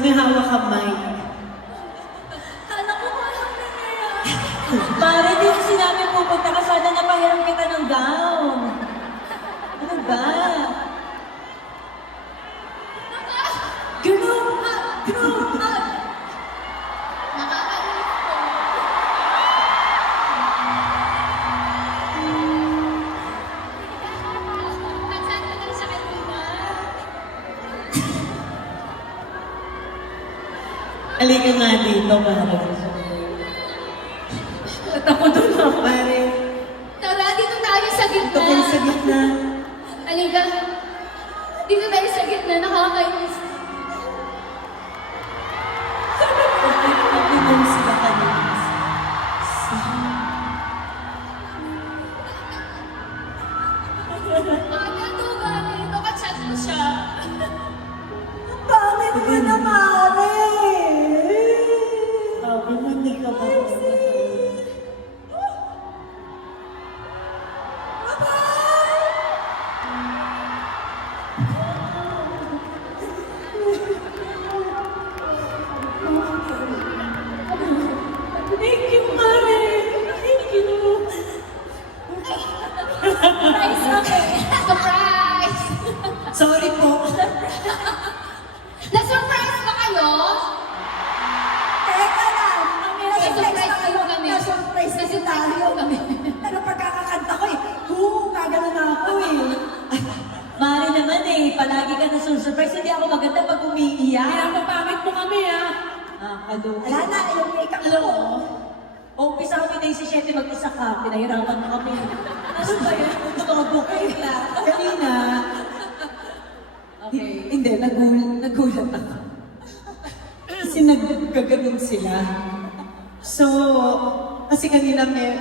may hawak kamay. Kala ko alam na yan. Pare, di ko sinabi pupunta ka sana napahiram kita ng gown. Ano ba? Group up! Group up! Nakakainis ko. Nasaan ka na sa kanina? Halika nga dito, pare. At ako doon na, pare. Tara, dito tayo sa Ito gitna. kayo sa gitna. Halika. Dito tayo sa gitna, nakakainis. Pagpipinong sila kanina. Bakit ito ba? Dito ka chat mo siya. Pangit mo na, pare! Sabi mo, hindi ka ba? Thank you, pare! Thank you! Surprise kami. Surprise! Sorry po. Na-surprise ba kayo? Teka lang! Na-surprise kayo kami. Na-surprise kasi Na-surprise tayo. kayo kami. Ano pagkakakanta ko eh? Gagano na ako eh. Mari naman eh, palagi ka na-surprise. Hindi ako maganda pag umiiyak. Pinapapangit mo kami, ha? Kaloko. Wala na, yung makeup Alam ko. mo, umpisa kami na yung 17 mag-isa ka, pinahirapan mo kami. Ano ba yan? Gusto ko bukay na. Kanina. Okay. Hindi, nagulat ako. Kasi nagkaganon sila. So, kasi kanina may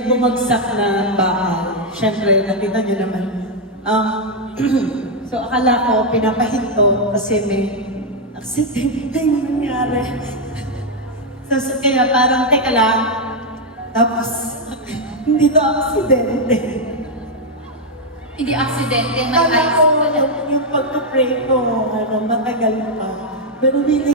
bumagsak na bahay. Siyempre, nakita nyo naman. So, akala ko pinapahinto kasi may accident na yung nangyari. So, kaya parang, teka lang. Tapos, hindi to aksidente. Hindi aksidente, may Akala ice ko pala. yung pagka-pray ko, matagal pa. Pero